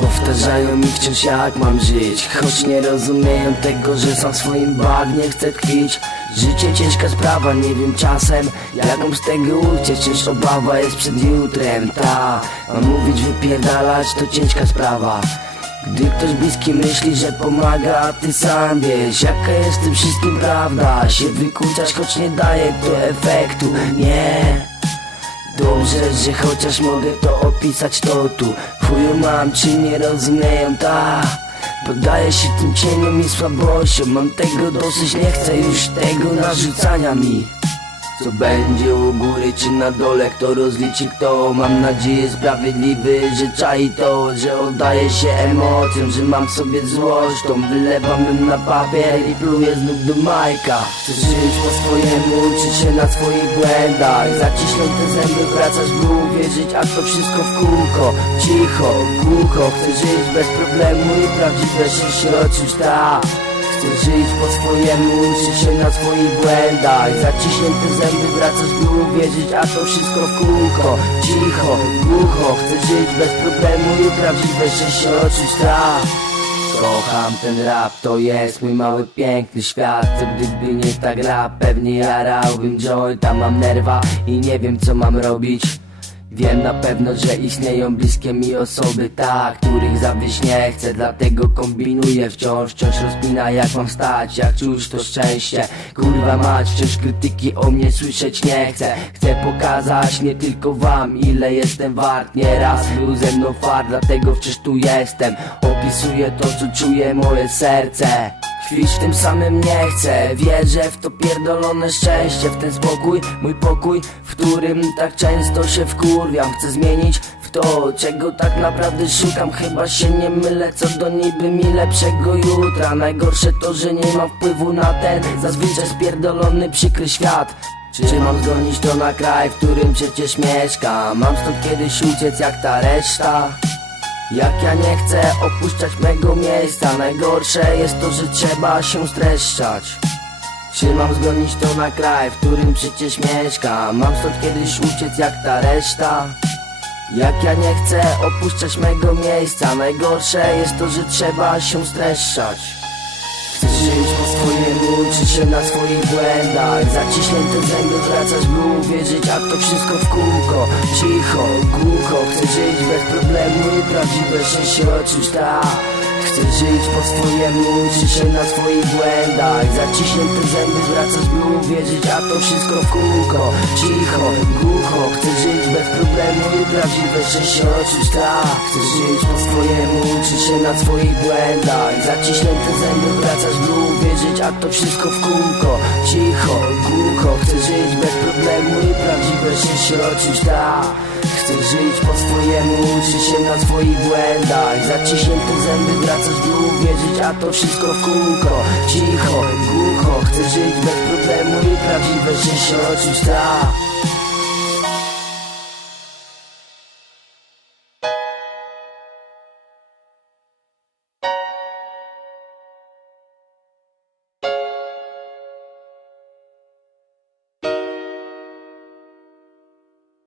powtarzają mi wciąż jak mam żyć. Choć nie rozumieją tego, że sam swoim bagnie chcę tkwić. Życie ciężka sprawa, nie wiem czasem Jaką z tego uciec, wciąż obawa jest przed jutrem Ta, mam mówić wypierdalać to ciężka sprawa. Gdy ktoś bliski myśli, że pomaga, a ty sam wiesz Jaka jest tym wszystkim prawda. Się wykucać, choć nie daje to efektu Nie Dobrze, że chociaż mogę to opisać to tu Chuju mam, czy nie rozumieją, ta. Podaję się tym cieniom i słabością Mam tego dosyć, nie chcę już tego narzucania mi co będzie u góry czy na dole, kto rozliczy kto Mam nadzieję sprawiedliwy, że czai to Że oddaję się emocjom, że mam w sobie złość Tą wylewam ją na papier i pluję znów do majka. Chcę żyć po swojemu, uczyć się na swoich błędach Zaciśnięte zęby, wracasz by uwierzyć A to wszystko w kółko, cicho, głucho Chcę żyć bez problemu i prawdziwe szczęście odczuć tak Chcę żyć po swojemu, uczyć się na swoich błędach. Zaciśnięte zęby, wracasz by uwierzyć A to wszystko w kółko, cicho, głucho Chcę żyć bez problemu i prawdziwe szczęście odczuć tak Kocham ten rap, to jest mój mały piękny świat. Co gdyby nie ta gra, pewnie jarałbym jointa Mam nerwa i nie wiem co mam robić Wiem na pewno, że istnieją bliskie mi osoby, tak, których zawieść nie chcę. Dlatego kombinuję wciąż, wciąż rozpina jak mam stać Jak czuć to szczęście, kurwa mać Wciąż krytyki o mnie słyszeć nie chcę. Chcę pokazać nie tylko wam, ile jestem wart. Nieraz był ze mną fart, dlatego wciąż tu jestem. Opisuję to, co czuje moje serce W tym samym nie chcę. Wierzę w to pierdolone szczęście W ten spokój, mój pokój W którym tak często się wkurwiam. Chcę zmienić w to, czego tak naprawdę szukam. Chyba się nie mylę, co do niby mi lepszego jutra. Najgorsze to, że nie mam wpływu na ten Zazwyczaj spierdolony, przykry świat. Czy mam zgonić to na kraj, w którym przecież mieszkam? Mam stąd kiedyś uciec jak ta reszta? Jak ja nie chcę opuszczać mego miejsca Najgorsze jest to, że trzeba się streszczać. Czy mam zgonić to na kraj, w którym przecież mieszkam Mam stąd kiedyś uciec jak ta reszta. Jak ja nie chcę opuszczać mego miejsca Najgorsze jest to, że trzeba się streszczać. Chcę żyć po swojemu, uczyć się na swoich błędach. Zaciśnięte zęby wracasz, by uwierzyć A to wszystko w kółko, cicho, głucho żyć bez problemu i prawdziwe szczęście odczuć, tak. Chcę żyć po swojemu, uczyć się na swoich błędach. Zaciśnięte zęby wracasz, by uwierzyć A to wszystko w kółko, cicho, głucho Chcę żyć bez problemu i prawdziwe szczęście odczuć, tak. Chcę żyć po swojemu, uczyć się na swoich błędach. Zaciśnięte zęby wracasz, by A to wszystko w kółko, cicho, głucho Chcę żyć bez problemu i prawdziwe szczęście odczuć, tak. Chcę żyć po swojemu, uczyć się na swoich błędach. Zaciśnięte zęby wracasz, by uwierzyć A to wszystko w kółko, cicho, głucho Chcę żyć bez problemu i prawdziwe szczęście odczuć, tak